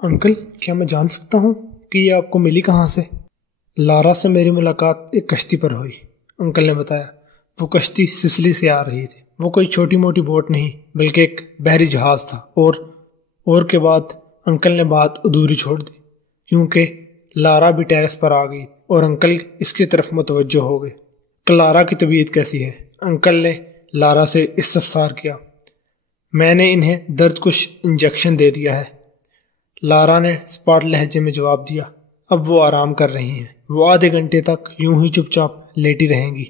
Uncle, کیا میں جان سکتا ہوں کہ یہ آپ کو ملی کہاں سے؟ لارا سے میری ملاقات ایک کشتی پر ہوئی، انکل نے بتایا۔ وہ کشتی سسلی سے آ رہی تھی۔ وہ کوئی چھوٹی موٹی بوٹ نہیں بلکہ ایک بحری جہاز تھا۔ اور کے بعد انکل نے بات ادھوری چھوڑ دی کیونکہ لارا بھی ٹیرس پر آ گئی اور انکل اس کی طرف متوجہ ہو گئے۔ کہ لارا کی طبیعت کیسی ہے؟ انکل نے لارا سے استفسار کیا۔ میں نے انہیں درد کش انجیکشن دے دیا ہے، لارا نے سپاٹ لہجے میں جواب دیا۔ اب وہ آرام کر رہی ہیں۔ وہ آدھے گھنٹے تک یوں ہی چپ چاپ لیٹی رہیں گی،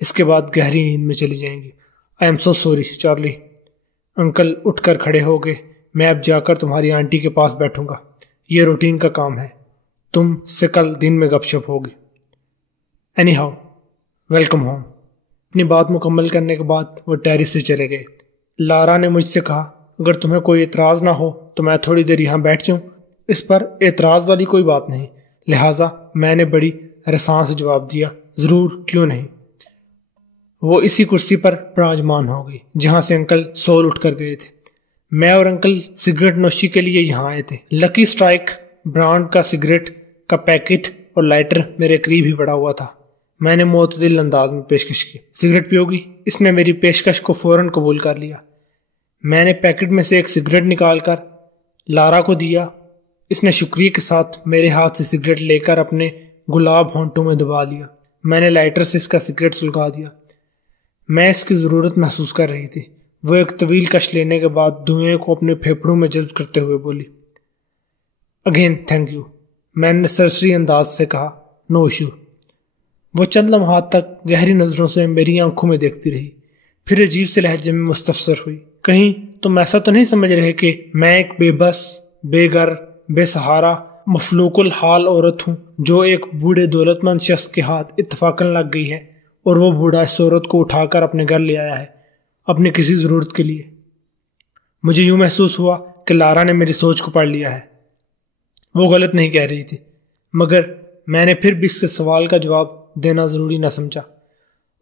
اس کے بعد گہری نیند میں چلی جائیں گی۔ I am so sorry Charlie. Uncle اٹھ کر کھڑے ہو گئے۔ میں اب جا کر تمہاری آنٹی کے پاس بیٹھوں گا، یہ روٹین کا کام ہے، تم سے کل دن میں گپ شپ ہوگی۔ Any how, welcome home. اپنی بات مکمل کرنے کے بعد وہ ٹیرس سے چلے گئے۔ لارا نے مجھ سے کہا، اگر تمہیں کوئی اعتراض نہ ہو تو میں تھوڑی دیر یہاں بیٹھ جاؤں۔ اس پر اعتراض والی کوئی بات نہیں، لہٰذا میں نے بڑی رساں سے جواب دیا، ضرور، کیوں نہیں۔ وہ اسی کرسی پر براجمان ہو گئی جہاں سے انکل سول اٹھ کر گئے تھے۔ میں اور انکل سگریٹ نوشی کے لیے یہاں آئے تھے۔ لکی سٹرائک برانڈ کا سگریٹ کا پیکٹ اور لائٹر میرے قریب ہی پڑا ہوا تھا۔ میں نے معتدل انداز میں پیشکش کی۔ سگریٹ پیو گی؟ اس نے میری پیشکش کو فوراً قبول کر لیا۔ میں نے پیکٹ میں سے ایک سگریٹ نکال کر لارا کو دیا۔ اس نے شکریہ کے ساتھ میرے ہاتھ سے سگریٹ لے کر اپنے گلاب ہونٹوں میں دبا لیا۔ میں نے لائٹر سے اس کا سگریٹ سلگا دیا۔ میں اس کی ضرورت محسوس کر رہی تھی۔ وہ ایک طویل کش لینے کے بعد دھوئیں کو اپنے پھیپھڑوں میں جذب کرتے ہوئے بولی، اگین تھینک یو۔ میں نے سرسری انداز سے کہا، نو ایشو۔ وہ چند لمحات تک گہری نظروں سے میری آنکھوں میں دیکھتی رہی، پھر عجیب سے لہجے میں مستفسر ہوئی، کہیں تم ایسا تو نہیں سمجھ رہے کہ میں ایک بے بس، بے گھر، بے سہارا، مفلوق الحال عورت ہوں جو ایک بوڑھے دولت مند شخص کے ہاتھ اتفاقاً لگ گئی ہے اور وہ بوڑھا اس عورت کو اٹھا کر اپنے گھر لے آیا ہے اپنی کسی ضرورت کے لیے؟ مجھے یوں محسوس ہوا کہ لارا نے میری سوچ کو پڑھ لیا ہے۔ وہ غلط نہیں کہہ رہی تھی، مگر میں نے پھر بھی اس کے سوال کا جواب دینا ضروری نہ سمجھا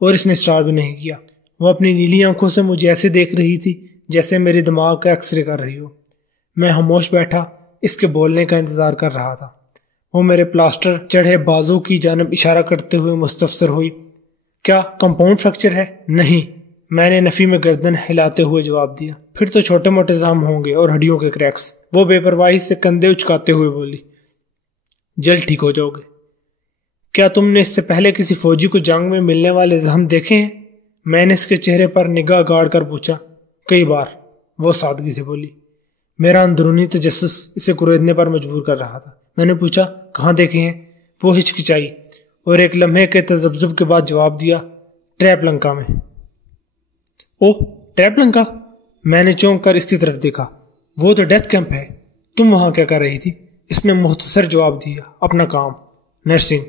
اور اس نے اسٹار بھی نہیں کیا۔ وہ اپنی نیلی آنکھوں سے مجھے ایسے دیکھ رہی تھی جیسے میرے دماغ کا ایکس رے کر رہی ہو۔ میں خاموش بیٹھا اس کے بولنے کا انتظار کر رہا تھا۔ وہ میرے پلاسٹر چڑھے بازو کی جانب اشارہ کرتے ہوئے مستفسر ہوئی، کیا کمپاؤنڈ فریکچر ہے؟ نہیں، میں نے نفی میں گردن ہلاتے ہوئے جواب دیا۔ پھر تو چھوٹے موٹے زخم ہوں گے اور ہڈیوں کے کریکس۔ وہ بے پرواہی سے کندھے اچکاتے ہوئے بولی، جلد ٹھیک ہو جاؤ گے۔ کیا تم نے اس سے پہلے کسی فوجی کو جنگ میں ملنے والے زخم دیکھے ہیں؟ میں نے اس کے چہرے پر نگاہ گاڑ کر پوچھا۔ کئی بار، وہ سادگی سے بولی۔ میرا اندرونی تجسس اسے کریدنے پر مجبور کر رہا تھا۔ میں نے پوچھا، کہاں دیکھے ہیں؟ وہ ہچکچائی اور ایک لمحے کے تذبذب کے بعد جواب دیا، ٹریپ لنکا میں۔ اوہ، ٹریپ لنکا؟ میں نے چونک کر اس کی طرف دیکھا۔ وہ تو ڈیتھ کیمپ ہے۔ تم وہاں کیا کر رہی تھی؟ اس نے مختصر جواب دیا، اپنا کام، نرسنگ۔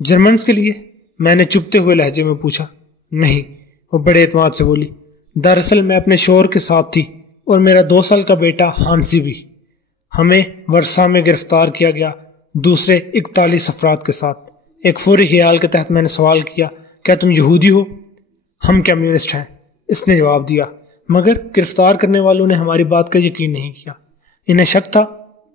جرمنز کے لیے؟ میں نے چپتے ہوئے لہجے میں پوچھا۔ نہیں، وہ بڑے اعتماد سے بولی، دراصل میں اپنے شوہر کے ساتھ تھی اور میرا 2 سال کا بیٹا ہانسی بھی۔ ہمیں ورسا میں گرفتار کیا گیا دوسرے 41 افراد کے ساتھ۔ ایک فوری خیال کے تحت میں نے سوال کیا، کیا تم یہودی ہو؟ ہم کمیونسٹ ہیں، اس نے جواب دیا، مگر گرفتار کرنے والوں نے ہماری بات کا یقین نہیں کیا۔ انہیں شک تھا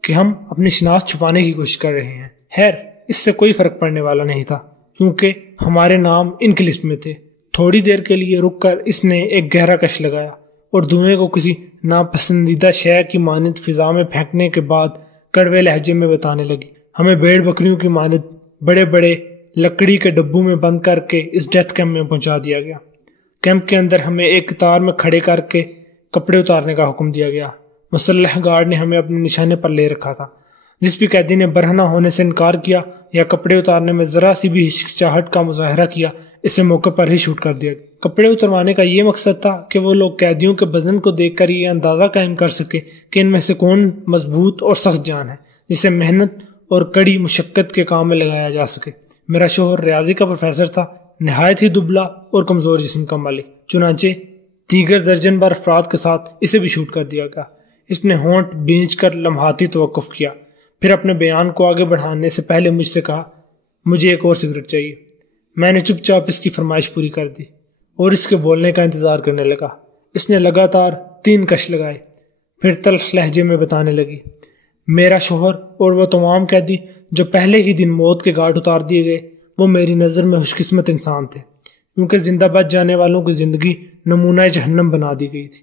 کہ ہم اپنی شناخت چھپانے کی کوشش کر رہے ہیں۔ خیر، اس سے کوئی فرق پڑنے والا نہیں تھا کیونکہ ہمارے نام ان کی لسٹ میں تھے۔ تھوڑی دیر کے لیے رک کر اس نے ایک گہرا کش لگایا اور دھوئیں کو کسی ناپسندیدہ شے کی مانند فضا میں پھینکنے کے بعد کڑوے لہجے میں بتانے لگی، ہمیں بھیڑ بکریوں کی مانند بڑے بڑے لکڑی کے ڈبوں میں بند کر کے اس ڈیتھ کیمپ میں پہنچا دیا گیا۔ کیمپ کے اندر ہمیں ایک قطار میں کھڑے کر کے کپڑے اتارنے کا حکم دیا گیا۔ مسلح گارڈ نے ہمیں اپنے نشانے پر لے رکھا تھا۔ جس بھی قیدی نے برہنہ ہونے سے انکار کیا یا کپڑے اتارنے میں ذرا سی بھی ہچکچاہٹ کا مظاہرہ کیا، اسے موقع پر ہی شوٹ کر دیا۔ کپڑے اتروانے کا یہ مقصد تھا کہ وہ لوگ قیدیوں کے بدن کو دیکھ کر یہ اندازہ قائم کر سکے کہ ان میں سے کون مضبوط اور سخت جان ہے جسے محنت اور کڑی مشقت کے کام میں لگایا جا سکے۔ میرا شوہر ریاضی کا پروفیسر تھا، نہایت ہی دبلا اور کمزور جسم کا مالک، چنانچہ دیگر درجن بھر افراد کے ساتھ اسے بھی شوٹ کر دیا گیا۔ اس نے ہونٹ بھینچ کر لمحاتی توقف کیا، پھر اپنے بیان کو آگے بڑھانے سے پہلے مجھ سے کہا، مجھے ایک اور سگریٹ چاہیے۔ میں نے چپ چاپ اس کی فرمائش پوری کر دی اور اس کے بولنے کا انتظار کرنے لگا۔ اس نے لگاتار 3 کش لگائے، پھر تلخ لہجے میں بتانے لگی، میرا شوہر اور وہ تمام قیدی جو پہلے ہی دن موت کے گھاٹ اتار دیے گئے وہ میری نظر میں خوش قسمت انسان تھے، کیونکہ زندہ بچ جانے والوں کی زندگی نمونہ جہنم بنا دی گئی تھی۔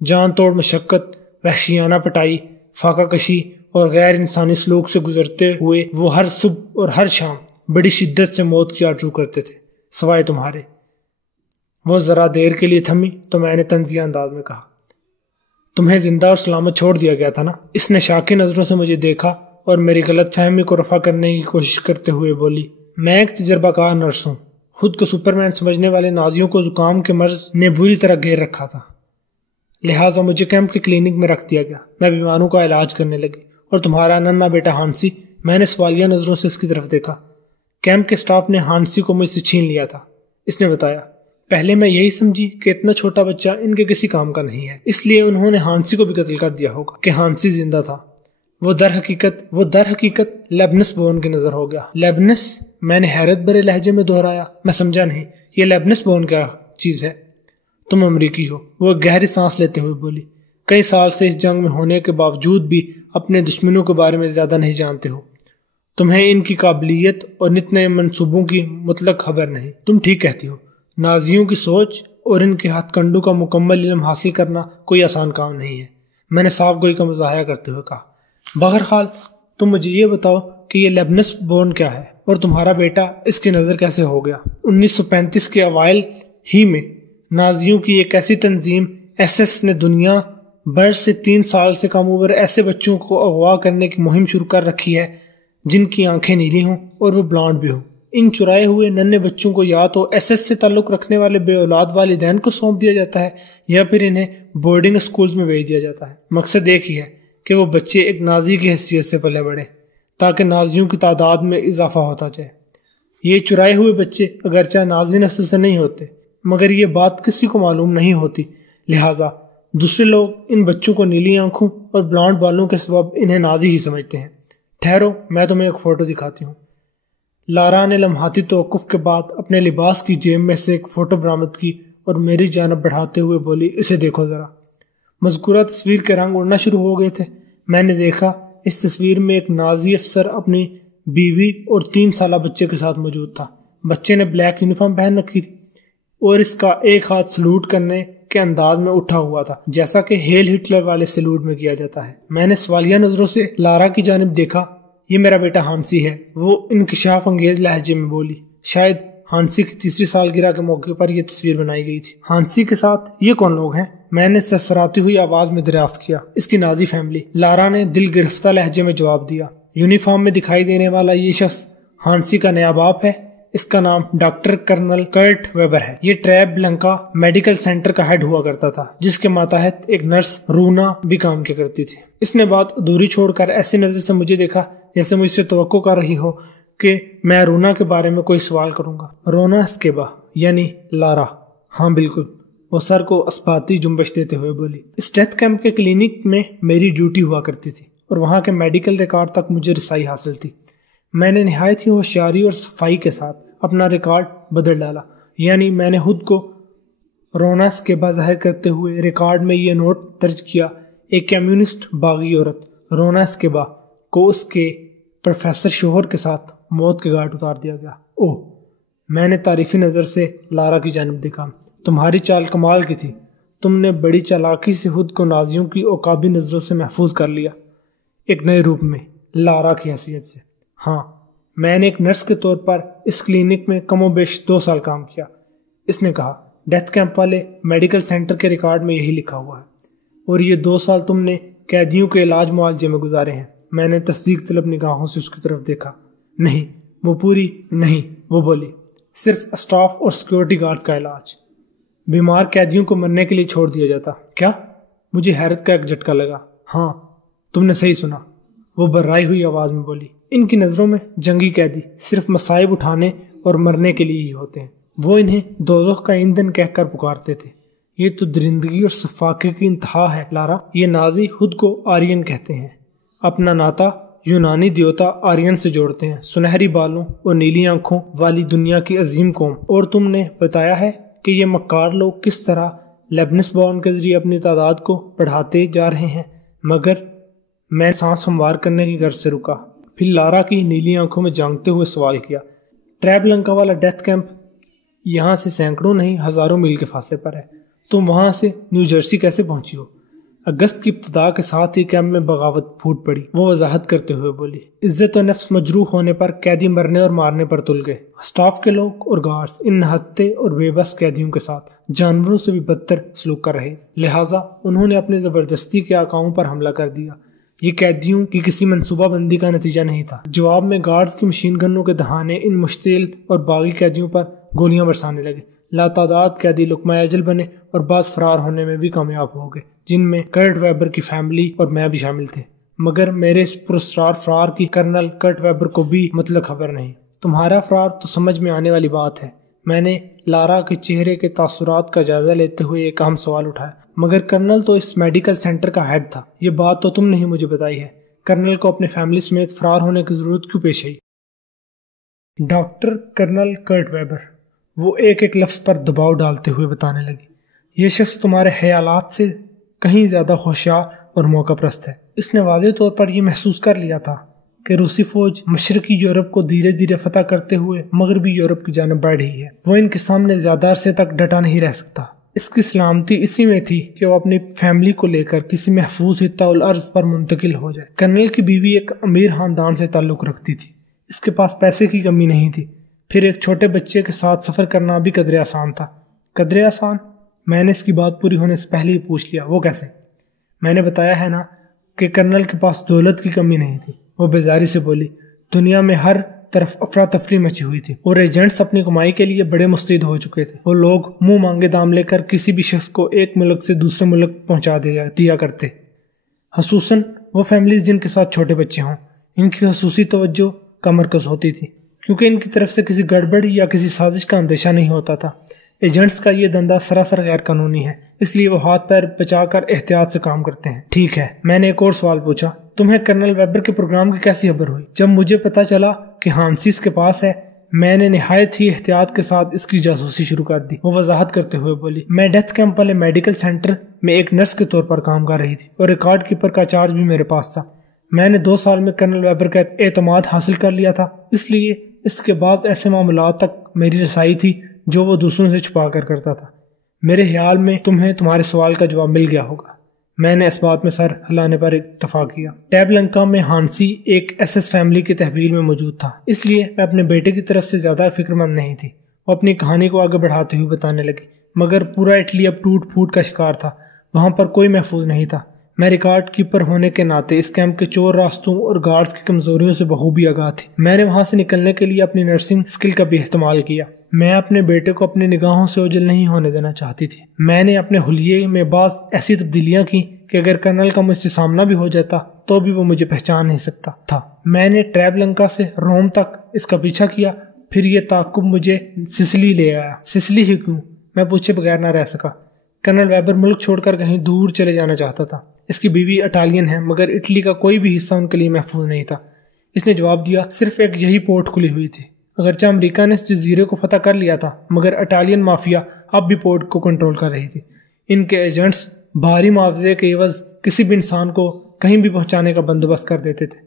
جان توڑ مشقت، وحشیانہ پٹائی، فاقہ کشی اور غیر انسانی سلوک سے گزرتے ہوئے وہ ہر صبح اور ہر شام بڑی شدت سے موت کی آرزو کرتے تھے، سوائے تمہارے۔ وہ ذرا دیر کے لیے تھمی تو میں نے طنزیہ انداز میں کہا، تمہیں زندہ اور سلامت چھوڑ دیا گیا تھا نا؟ اس نے شاکی نظروں سے مجھے دیکھا اور میری غلط فہمی کو رفع کرنے کی کوشش کرتے ہوئے بولی، میں ایک تجربہ کار نرس ہوں۔ خود کو سپرمین سمجھنے والے نازیوں کو زکام کے مرض نے بری طرح گھیر رکھا تھا، لہٰذا مجھے کیمپ کے کلینک میں رکھ دیا گیا۔ میں بیماروں کا علاج کرنے لگی اور تمہارا ننھا بیٹا ہانسی، میں نے سوالیہ نظروں سے اس کی طرف دیکھا۔ کیمپ کے سٹاف نے ہانسی کو مجھ سے چھین لیا تھا، اس نے بتایا۔ پہلے میں یہی سمجھی کہ اتنا چھوٹا بچہ ان کے کسی کام کا نہیں ہے، اس لیے انہوں نے ہانسی کو بھی قتل کر دیا ہوگا کہ ہانسی زندہ تھا۔ وہ در حقیقت لیبنس بون کی نظر ہو گیا۔ لیبنس؟ میں نے حیرت بھرے لہجے میں دہرایا۔ میں سمجھا نہیں، یہ لیبنس بون کیا چیز ہے؟ تم امریکی ہو، وہ گہری سانس لیتے ہوئے بولی۔ کئی سال سے اس جنگ میں ہونے کے باوجود بھی اپنے دشمنوں کے بارے میں زیادہ نہیں جانتے ہو۔ تمہیں ان کی قابلیت اور نت نئے منصوبوں کی مطلق خبر نہیں۔ تم ٹھیک کہتی ہو، نازیوں کی سوچ اور ان کے ہتھ کنڈوں کا مکمل علم حاصل کرنا کوئی آسان کام نہیں ہے، میں نے صاف گوئی کا مظاہرہ کرتے ہوئے کہا۔ بہرحال تم مجھے یہ بتاؤ کہ یہ لیبنس بون کیا ہے اور تمہارا بیٹا اس کی نظر کیسے ہو گیا؟ 1935 کے اوائل ہی میں نازیوں کی ایک ایسی تنظیم SS نے دنیا بھر سے 3 سال سے کم عمر ایسے بچوں کو اغوا کرنے کی مہم شروع کر رکھی ہے جن کی آنکھیں نیلی ہوں اور وہ بلانڈ بھی ہوں۔ ان چرائے ہوئے ننھے بچوں کو یا تو SS سے تعلق رکھنے والے بے اولاد والدین کو سونپ دیا جاتا ہے یا پھر انہیں بورڈنگ اسکولز میں بھیج دیا جاتا ہے۔ مقصد ایک ہی ہے کہ وہ بچے ایک نازی کی حیثیت سے پلے بڑھیں تاکہ نازیوں کی تعداد میں اضافہ ہوتا جائے۔ یہ چرائے ہوئے بچے اگرچہ نازی نسل سے نہیں ہوتے، مگر یہ بات کسی کو معلوم نہیں ہوتی، لہٰذا دوسرے لوگ ان بچوں کو نیلی آنکھوں اور بلانڈ بالوں کے سبب انہیں نازی ہی سمجھتے ہیں۔ ٹھہرو، میں تمہیں ایک فوٹو دکھاتی ہوں۔ لارا نے لمحاتی توقف کے بعد اپنے لباس کی جیب میں سے ایک فوٹو برآمد کی اور میری جانب بڑھاتے ہوئے بولی، اسے دیکھو ذرا۔ مذکورہ تصویر کے رنگ اڑنا شروع ہو گئے تھے۔ میں نے دیکھا اس تصویر میں ایک نازی افسر اپنی بیوی اور 3 سالہ بچے کے ساتھ موجود تھا۔ بچے نے بلیک یونیفارم پہن رکھی تھی اور اس کا ایک ہاتھ سلوٹ کرنے کے انداز میں اٹھا ہوا تھا، جیسا کہ ہیل ہٹلر والے سلوٹ میں کیا جاتا ہے۔ میں نے سوالیہ نظروں سے لارا کی جانب دیکھا۔ یہ میرا بیٹا ہانسی ہے، وہ انکشاف انگیز لہجے میں بولی۔ شاید ہانسی کی 3ری سالگرہ کے موقع پر یہ تصویر بنائی گئی تھی۔ ہانسی کے ساتھ یہ کون لوگ ہیں؟ میں نے سرسراتی ہوئی آواز میں دریافت کیا۔ اس کی نازی فیملی، لارا نے دل گرفتہ لہجے میں جواب دیا۔ یونیفارم میں دکھائی دینے والا یہ شخص ہانسی کا نیا باپ ہے۔ اس کا نام ڈاکٹر کرنل کرٹ ویبر ہے۔ یہ ٹریب بلنکا میڈیکل سینٹر کا ہیڈ ہوا کرتا تھا، جس کے ماتحت ایک نرس رونا بھی کام کیا کرتی تھی۔ اس نے بات ادھوری چھوڑ کر ایسی نظر سے مجھے دیکھا جیسے مجھ سے توقع کر رہی ہو کہ میں رونا کے بارے میں کوئی سوال کروں گا۔ رونا اسکیبا یعنی لارا؟ ہاں بالکل، وہ سر کو اسباتی جنبش دیتے ہوئے بولی۔ اس ڈیتھ کیمپ کے کلینک میں میری ڈیوٹی ہوا کرتی تھی اور وہاں کے میڈیکل ریکارڈ تک مجھے رسائی حاصل تھی۔ میں نے نہایت ہی ہوشیاری اور صفائی کے ساتھ اپنا ریکارڈ بدل ڈالا، یعنی میں نے خود کو رونا اسکیبا ظاہر کرتے ہوئے ریکارڈ میں یہ نوٹ درج کیا، ایک کمیونسٹ باغی عورت رونا اسکیبا کو اس کے پروفیسر شوہر کے ساتھ موت کے گھاٹ اتار دیا گیا۔ اوہ، میں نے تعریفی نظر سے لارا کی جانب دیکھا۔ تمہاری چال کمال کی تھی، تم نے بڑی چالاکی سے خود کو نازیوں کی عقابی نظروں سے محفوظ کر لیا، ایک نئے روپ میں، لارا کی حیثیت سے۔ ہاں، میں نے ایک نرس کے طور پر اس کلینک میں کم و بیش 2 سال کام کیا، اس نے کہا۔ ڈیتھ کیمپ والے میڈیکل سینٹر کے ریکارڈ میں یہی لکھا ہوا ہے۔ اور یہ 2 سال تم نے قیدیوں کے علاج معالجے میں گزارے ہیں؟ میں نے تصدیق طلب نگاہوں سے اس کی طرف دیکھا۔ نہیں، وہ بولی، صرف اسٹاف اور سیکورٹی گارڈ کا علاج۔ بیمار قیدیوں کو مرنے کے لیے چھوڑ دیا جاتا؟ کیا؟ مجھے حیرت کا ایک جھٹکا لگا۔ ہاں، تم نے صحیح سنا، وہ بررائی ہوئی آواز میں بولی۔ ان کی نظروں میں جنگی قیدی صرف مصائب اٹھانے اور مرنے کے لیے ہی ہوتے ہیں۔ وہ انہیں دوزخ کا ایندھن کہہ کر پکارتے تھے۔ یہ تو درندگی اور سفاکے کی انتہا ہے لارا۔ یہ نازی خود کو آرین کہتے ہیں، اپنا ناتا یونانی دیوتا آرین سے جوڑتے ہیں، سنہری بالوں اور نیلی آنکھوں والی دنیا کی عظیم قوم۔ اور تم نے بتایا ہے کہ یہ مکار لوگ کس طرح لیبنس بون کے ذریعے اپنی تعداد کو بڑھاتے جا رہے ہیں، مگر میں سانس ہموار کرنے کی غرض سے رکا، پھر لارا کی نیلی آنکھوں میں جانگتے ہوئے سوال کیا، ٹریبلنکا والا ڈیتھ کیمپ یہاں سے سینکڑوں نہیں ہزاروں میل کے فاصلے پر ہے، تم وہاں سے نیو جرسی کیسے پہنچی ہو؟ اگست کی ابتدا کے ساتھ ہی کیمپ میں بغاوت پھوٹ پڑی، وہ وضاحت کرتے ہوئے بولی۔ عزت و نفس مجروح ہونے پر قیدی مرنے اور مارنے پر تل گئے۔ اسٹاف کے لوگ اور گارڈز ان نہتے اور بے بس قیدیوں کے ساتھ جانوروں سے بھی بدتر سلوک کر رہے تھے، لہٰذا انہوں نے اپنے زبردستی کے آقاؤں پر حملہ کر دیا۔ یہ قیدیوں کی کسی منصوبہ بندی کا نتیجہ نہیں تھا۔ جواب میں گارڈز کی مشین گنوں کے دہانے ان مشتعل اور باغی قیدیوں پر گولیاں برسانے لگے۔ لاتعداد قیدی لقمہ اجل بنے اور بعض فرار ہونے میں بھی کامیاب ہو گئے، جن میں کرٹ ویبر کی فیملی اور میں بھی شامل تھے، مگر میرے اس پراسرار فرار کی کرنل کرٹ ویبر کو بھی مطلق خبر نہیں۔ تمہارا فرار تو سمجھ میں آنے والی بات ہے۔ میں نے لارا کے چہرے کے تاثرات کا جائزہ لیتے ہوئے ایک اہم سوال اٹھایا، مگر کرنل تو اس میڈیکل سینٹر کا ہیڈ تھا، یہ بات تو تم نے ہی مجھے بتائی ہے۔ کرنل کو اپنے فیملی سمیت فرار ہونے کی ضرورت کیوں پیش آئی؟ ڈاکٹر کرنل کرٹ ویبر، وہ ایک ایک لفظ پر دباؤ ڈالتے ہوئے بتانے لگی، یہ شخص تمہارے خیالات سے کہیں زیادہ ہوشیار اور موقع پرست ہے۔ اس نے واضح طور پر یہ محسوس کر لیا تھا کہ روسی فوج مشرقی یورپ کو دھیرے دھیرے فتح کرتے ہوئے مغربی یورپ کی جانب بڑھ رہی ہے، وہ ان کے سامنے زیادہ عرصے تک ڈٹا نہیں رہ سکتا۔ اس کی سلامتی اسی میں تھی کہ وہ اپنی فیملی کو لے کر کسی محفوظ خطہ الارض پر منتقل ہو جائے۔ کرنل کی بیوی ایک امیر خاندان سے تعلق رکھتی تھی، اس کے پاس پیسے کی کمی نہیں تھی، پھر ایک چھوٹے بچے کے ساتھ سفر کرنا بھی قدرے آسان تھا۔ قدرے آسان؟ میں نے اس کی بات پوری ہونے سے پہلے ہی پوچھ لیا، وہ کیسے؟ میں نے بتایا ہے نا کہ کرنل کے پاس دولت کی کمی نہیں تھی، وہ بیزاری سے بولی۔ دنیا میں ہر طرف افراتفری مچی ہوئی تھی اور ایجنٹس اپنی کمائی کے لیے بڑے مستعد ہو چکے تھے۔ وہ لوگ منہ مانگے دام لے کر کسی بھی شخص کو ایک ملک سے دوسرے ملک پہنچا دیا کرتے، خصوصاً وہ فیملیز جن کے ساتھ چھوٹے بچے ہوں۔ ان کی خصوصی توجہ کا مرکز ہوتی تھی، کیونکہ ان کی طرف سے کسی گڑبڑ یا کسی سازش کا اندیشہ نہیں ہوتا تھا۔ ایجنٹس کا یہ دندہ سراسر غیر قانونی ہے، اس لیے وہ ہاتھ پیر بچا کر احتیاط سے کام کرتے ہیں۔ ٹھیک ہے، میں نے ایک اور سوال پوچھا، تمہیں کرنل ویبر کے پروگرام کی کیسی خبر ہوئی؟ جب مجھے پتا چلا کہ ہانسی اس کے پاس ہے، میں نے نہایت ہی احتیاط کے ساتھ اس کی جاسوسی شروع کر دی، وہ وضاحت کرتے ہوئے بولی۔ میں ڈیتھ کیمپ والے میڈیکل سینٹر میں ایک نرس کے طور پر کام کر رہی تھی اور ریکارڈ کیپر کا چارج بھی میرے پاس تھا۔ میں نے 2 سال میں کرنل ویبر کا اعتماد حاصل کر لیا تھا، اس لیے اس کے بعد ایسے معاملات تک میری رسائی تھی جو وہ دوسروں سے چھپا کر کرتا تھا۔ میرے خیال میں تمہیں تمہارے سوال کا جواب مل گیا ہوگا۔ میں نے اس بات میں سر ہلانے پر اتفاق کیا۔ ٹریبلنکا میں ہانسی ایک ایس فیملی کی تحویل میں موجود تھا، اس لیے میں اپنے بیٹے کی طرف سے زیادہ فکر مند نہیں تھی۔ وہ اپنی کہانی کو آگے بڑھاتے ہوئے بتانے لگی، مگر پورا اٹلی اب ٹوٹ پھوٹ کا شکار تھا، وہاں پر کوئی محفوظ نہیں تھا۔ میں ریکارڈ کیپر ہونے کے ناطے اس کیمپ کے چور راستوں اور گارڈز کی کمزوریوں سے بخوبی آگاہ تھی۔ میں نے وہاں سے نکلنے کے لیے اپنی نرسنگ اسکل کا بھی استعمال کیا۔ میں اپنے بیٹے کو اپنی نگاہوں سے اوجھل نہیں ہونے دینا چاہتی تھی۔ میں نے اپنے حلیے میں بعض ایسی تبدیلیاں کی کہ اگر کرنل کا مجھ سے سامنا بھی ہو جاتا تو بھی وہ مجھے پہچان نہیں سکتا تھا۔ میں نے ٹریبلنکا سے روم تک اس کا پیچھا کیا، پھر یہ تعاقب مجھے سسلی لے آیا۔ سسلی ہی کیوں؟ میں پوچھے بغیر نہ رہ سکا۔ کرنل ویبر ملک چھوڑ کر کہیں دور چلے جانا چاہتا تھا۔ اس کی بیوی اٹالین ہے، مگر اٹلی کا کوئی بھی حصہ ان کے لیے محفوظ نہیں تھا۔ اس نے جواب دیا، صرف ایک یہی پورٹ کھلی ہوئی تھی۔ اگرچہ امریکہ نے اس جزیرے کو فتح کر لیا تھا، مگر اٹالین مافیا اب بھی پورٹ کو کنٹرول کر رہی تھی۔ ان کے ایجنٹس بھاری معاوضے کے عوض کسی بھی انسان کو کہیں بھی پہنچانے کا بندوبست کر دیتے تھے۔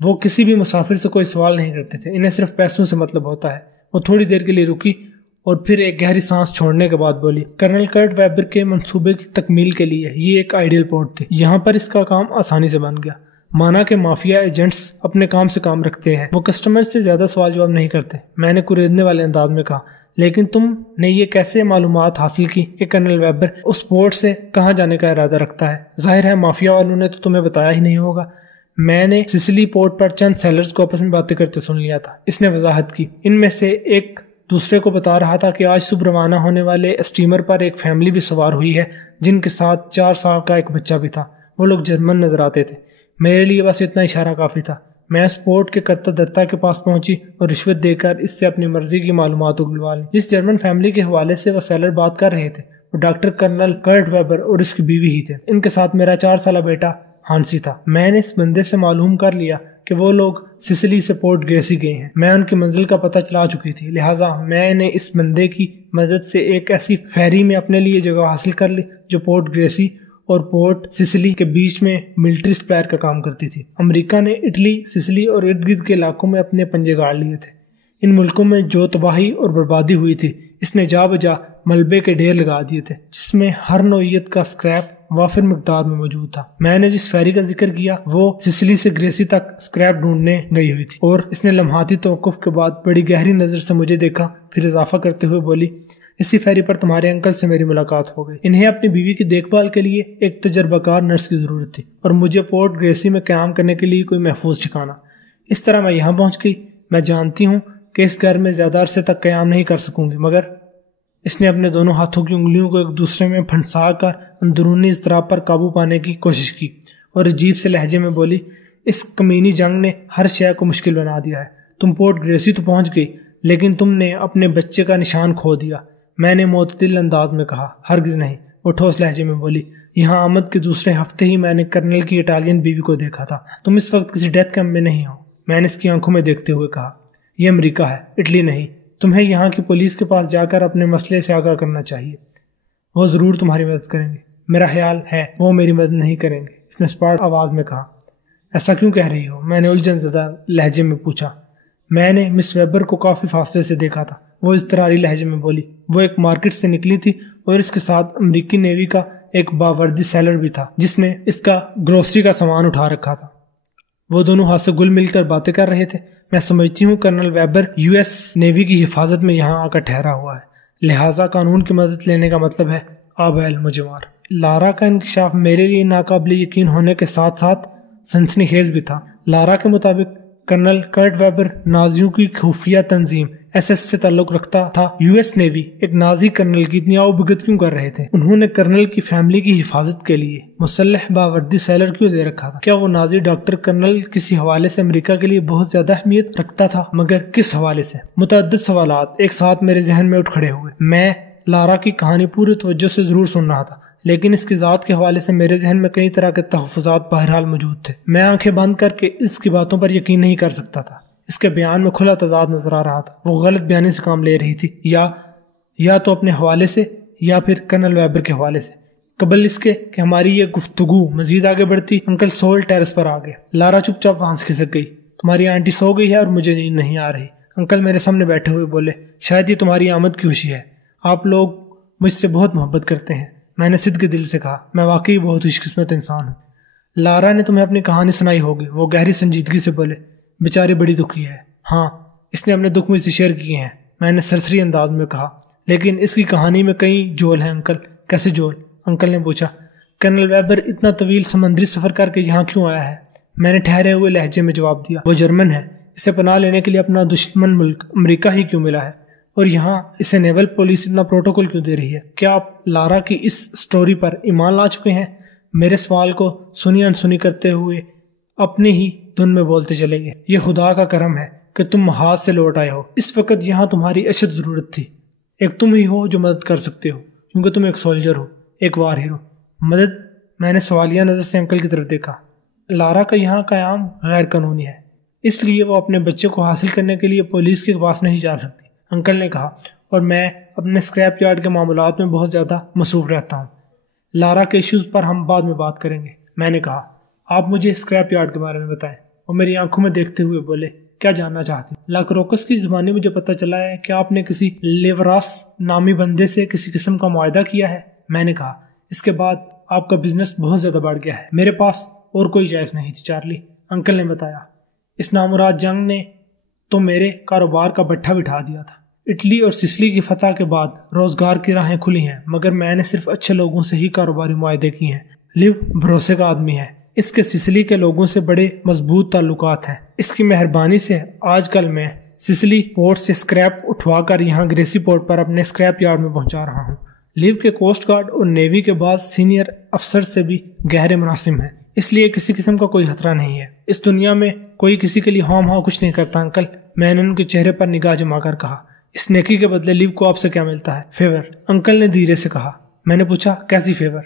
وہ کسی بھی مسافر سے کوئی سوال نہیں کرتے تھے، انہیں صرف پیسوں سے مطلب ہوتا ہے۔ وہ تھوڑی دیر کے لیے رکی اور پھر ایک گہری سانس چھوڑنے کے بعد بولی، کرنل کرٹ ویبر کے منصوبے کی تکمیل کے لیے یہ ایک آئیڈیل پورٹ تھی، یہاں پر اس کا کام آسانی سے بن گیا۔ مانا کہ مافیا ایجنٹس اپنے کام سے کام rکھتے ہیں، وہ کسٹمر سے زیادہ سوال جواب نہیں کرتے، میں نے کوریدنے والے انداز میں کہا۔ لیکن تم نے یہ کیسے معلومات حاصل کی کہ کرنل ویبر اس پورٹ سے کہاں جانے کا ارادہ رکھتا ہے؟ ظاہر ہے مافیا والوں نے تو تمہیں بتایا ہی نہیں ہوگا۔ میں نے سسلی پورٹ پر چند سیلرز کو آپس میں باتیں کرتے سن لیا تھا، اس نے وضاحت کی۔ ان میں سے ایک دوسرے کو بتا رہا تھا کہ آج صبح روانہ ہونے والے اسٹیمر پر ایک فیملی بھی سوار ہوئی ہے جن کے ساتھ 4 سال کا ایک بچہ بھی تھا۔ وہ لوگ جرمن نظر آتے تھے۔ میرے لیے بس اتنا اشارہ کافی تھا۔ میں اس پورٹ کے کرتا درتا کے پاس پہنچی اور رشوت دے کر اس سے اپنی مرضی کی معلومات اگلوا لی۔ جس جرمن فیملی کے حوالے سے وہ سیلر بات کر رہے تھے وہ ڈاکٹر کرنل کرٹ ویبر اور اس کی بیوی ہی تھے۔ ان کے ساتھ میرا 4 سالہ بیٹا ہانسی تھا۔ میں نے اس بندے سے معلوم کر لیا کہ وہ لوگ سسلی سے پورٹ گریسی گئے ہیں۔ میں ان کی منزل کا پتہ چلا چکی تھی، لہٰذا میں نے اس بندے کی مدد سے ایک ایسی فیری میں اپنے لیے جگہ حاصل کر لی جو پورٹ گریسی اور پورٹ سسلی کے بیچ میں ملٹری سپلائر کا کام کرتی تھی۔ امریکہ نے اٹلی، سسلی اور ارد گرد کے علاقوں میں اپنے پنجے گاڑ لیے تھے۔ ان ملکوں میں جو تباہی اور بربادی ہوئی تھی، اس نے جا بجا ملبے کے ڈھیر لگا دیے تھے، جس میں ہر نوعیت کا سکریپ وافر مقدار میں موجود تھا۔ میں نے جس فیری کا ذکر کیا وہ سسلی سے گریسی تک سکریپ ڈھونڈنے گئی ہوئی تھی، اور اس نے لمحاتی توقف کے بعد بڑی گہری نظر سے مجھے دیکھا، پھر اضافہ کرتے ہوئے بولی، اسی فیری پر تمہارے انکل سے میری ملاقات ہو گئی۔ انہیں اپنی بیوی کی دیکھ بھال کے لیے ایک تجربہ کار نرس کی ضرورت تھی، اور مجھے پورٹ گریسی میں قیام کرنے کے لیے کوئی محفوظ ٹھکانہ۔ اس طرح میں یہاں پہنچ گئی۔ میں جانتی ہوں کہ اس گھر میں زیادہ عرصے تک قیام نہیں کر سکوں گی، مگر اس نے اپنے دونوں ہاتھوں کی انگلیوں کو ایک دوسرے میں پھنسا کر اندرونی اضطراب پر قابو پانے کی کوشش کی، اور عجیب سے لہجے میں بولی، اس کمینی جنگ نے ہر شے کو مشکل بنا دیا ہے۔ تم پورٹ گریسی تو پہنچ گئی، لیکن تم نے اپنے بچے کا نشان کھو دیا۔ میں نے معتدل انداز میں کہا، ہرگز نہیں۔ وہ ٹھوس لہجے میں بولی، یہاں آمد کے دوسرے ہفتے ہی میں نے کرنل کی اٹالین بیوی کو دیکھا تھا۔ تم اس وقت کسی ڈیتھ کیمپ میں نہیں ہو۔ میں نے اس کی آنکھوں میں دیکھتے ہوئے کہا، یہ امریکہ ہے، اٹلی نہیں۔ تمہیں یہاں کی پولیس کے پاس جا کر اپنے مسئلے سے آگاہ کرنا چاہیے، وہ ضرور تمہاری مدد کریں گے۔ میرا خیال ہے وہ میری مدد نہیں کریں گے، اس نے سپاٹ آواز میں کہا۔ ایسا کیوں کہہ رہی ہو؟ میں نے الجھن زدہ لہجے میں پوچھا۔ میں نے مس ویبر کو کافی فاصلے سے دیکھا تھا، وہ اضطراری لہجے میں بولی۔ وہ ایک مارکیٹ سے نکلی تھی، اور اس کے ساتھ امریکی نیوی کا ایک باوردی سیلر بھی تھا، جس نے اس کا گروسری کا سامان اٹھا رکھا تھا۔ وہ دونوں ہاتھ سے گل مل کر باتیں کر رہے تھے۔ میں سمجھتی ہوں colonel Weber U S navy کی حفاظت میں یہاں آ کر ٹھہرا ہوا ہے، لہٰذا قانون کی مدد لینے کا مطلب ہے آبیل مجھے مار۔ لارا کا انکشاف میرے لیے ناقابل یقین ہونے کے ساتھ ساتھ سنسنی خیز بھی تھا۔ لارا کے مطابق کرنل کرٹ ویبر نازیوں کی خفیہ تنظیم ایس ایس سے تعلق رکھتا تھا۔ یو ایس نیوی ایک نازی کرنل کی اتنی آؤ بھگت کیوں کر رہے تھے؟ انہوں نے کرنل کی فیملی کی حفاظت کے لیے مسلح باوردی سیلر کیوں دے رکھا تھا؟ کیا وہ نازی ڈاکٹر کرنل کسی حوالے سے امریکہ کے لیے بہت زیادہ اہمیت رکھتا تھا؟ مگر کس حوالے سے؟ متعدد سوالات ایک ساتھ میرے ذہن میں اٹھ کھڑے ہوئے۔ میں لارا کی کہانی پوری توجہ سے ضرور سن رہا تھا، لیکن اس کی ذات کے حوالے سے میرے ذہن میں کئی طرح کے تحفظات بہرحال موجود تھے۔ میں آنکھیں بند کر کے اس کی باتوں پر یقین نہیں کر سکتا تھا۔ اس کے بیان میں کھلا تضاد نظر آ رہا تھا۔ وہ غلط بیانی سے کام لے رہی تھی، یا تو اپنے حوالے سے یا پھر کرنل ویبر کے حوالے سے۔ قبل اس کے کہ ہماری یہ گفتگو مزید آگے بڑھتی، انکل سول ٹیرس پر آ گئے۔ لارا چپ چاپ وہاں سے کھسک گئی۔ تمہاری آنٹی سو گئی ہے اور مجھے نیند نہیں آ رہی، انکل میرے سامنے بیٹھے ہوئے بولے۔ شاید یہ تمہاری آمد کی خوشی ہے، آپ لوگ مجھ سے بہت محبت کرتے ہیں۔ میں نے صدق دل سے کہا، میں واقعی بہت خوش قسمت انسان ہوں۔ لارا نے تمہیں اپنی کہانی سنائی ہوگی، وہ گہری سنجیدگی سے بولے۔ بیچاری بڑی دکھی ہے۔ ہاں، اس نے اپنے دکھ مجھ سے شیئر کیے ہیں، میں نے سرسری انداز میں کہا، لیکن اس کی کہانی میں کئی جول ہیں انکل۔ کیسے جول؟ انکل نے پوچھا۔ کرنل ویبر اتنا طویل سمندری سفر کر کے یہاں کیوں آیا ہے؟ میں نے ٹھہرے ہوئے لہجے میں جواب دیا۔ وہ جرمن ہے، اسے پناہ لینے کے لیے اپنا دشمن ملک امریکہ ہی کیوں ملا ہے، اور یہاں اسے نیول پولیس اتنا پروٹوکول کیوں دے رہی ہے؟ کیا آپ لارا کی اس سٹوری پر ایمان لا چکے ہیں؟ میرے سوال کو سنی انسنی کرتے ہوئے اپنی ہی دھن میں بولتے چلے گئے۔ یہ خدا کا کرم ہے کہ تم محاذ سے لوٹ آئے ہو۔ اس وقت یہاں تمہاری اشد ضرورت تھی۔ ایک تم ہی ہو جو مدد کر سکتے ہو، کیونکہ تم ایک سولجر ہو، ایک وار ہیرو۔ مدد؟ میں نے سوالیہ نظر سے انکل کی طرف دیکھا۔ لارا کا یہاں قیام غیر قانونی ہے، اس لیے وہ اپنے بچے کو حاصل کرنے کے لیے پولیس کے پاس نہیں جا سکتی، انکل نے کہا، اور میں اپنے سکریپ یارڈ کے معاملات میں بہت زیادہ مصروف رہتا ہوں۔ لارا کے ایشوز پر ہم بعد میں بات کریں گے، میں نے کہا۔ آپ مجھے سکریپ یارڈ کے بارے میں بتائیں۔ وہ میری آنکھوں میں دیکھتے ہوئے بولے، کیا جاننا چاہتے ہیں؟ لاکروکس کی زبانی مجھے پتہ چلا ہے کہ آپ نے کسی لیوراس نامی بندے سے کسی قسم کا معاہدہ کیا ہے، میں نے کہا۔ اس کے بعد آپ کا بزنس بہت زیادہ بڑھ گیا ہے۔ میرے پاس اور کوئی چوائس نہیں تھی چارلی، انکل نے بتایا۔ اس نامراد جنگ نے تو میرے کاروبار کا بٹھا بٹھا دیا تھا۔ اٹلی اور سسلی کی فتح کے بعد روزگار کی راہیں کھلی ہیں، مگر میں نے صرف اچھے لوگوں سے ہی کاروباری معاہدے کیے ہیں۔ لیو بھروسے کا آدمی ہے، اس کے سسلی کے لوگوں سے بڑے مضبوط تعلقات ہیں۔ اس کی مہربانی سے آج کل میں سسلی پورٹ سے سکریپ اٹھوا کر یہاں گریسی پورٹ پر اپنے سکریپ یارڈ میں پہنچا رہا ہوں۔ لیو کے کوسٹ گارڈ اور نیوی کے بعض سینئر افسر سے بھی گہرے مراسم ہیں، اس لیے کسی قسم کا کوئی خطرہ نہیں ہے۔ اس دنیا میں کوئی کسی کے لیے ہاں کچھ نہیں کرتا انکل، میں نے ان کے چہرے پر نگاہ جما کر کہا۔ اس نیکی کے بدلے لیو کو آپ سے کیا ملتا ہے؟ فیور، انکل نے دھیرے سے کہا۔ میں نے پوچھا، کیسی فیور؟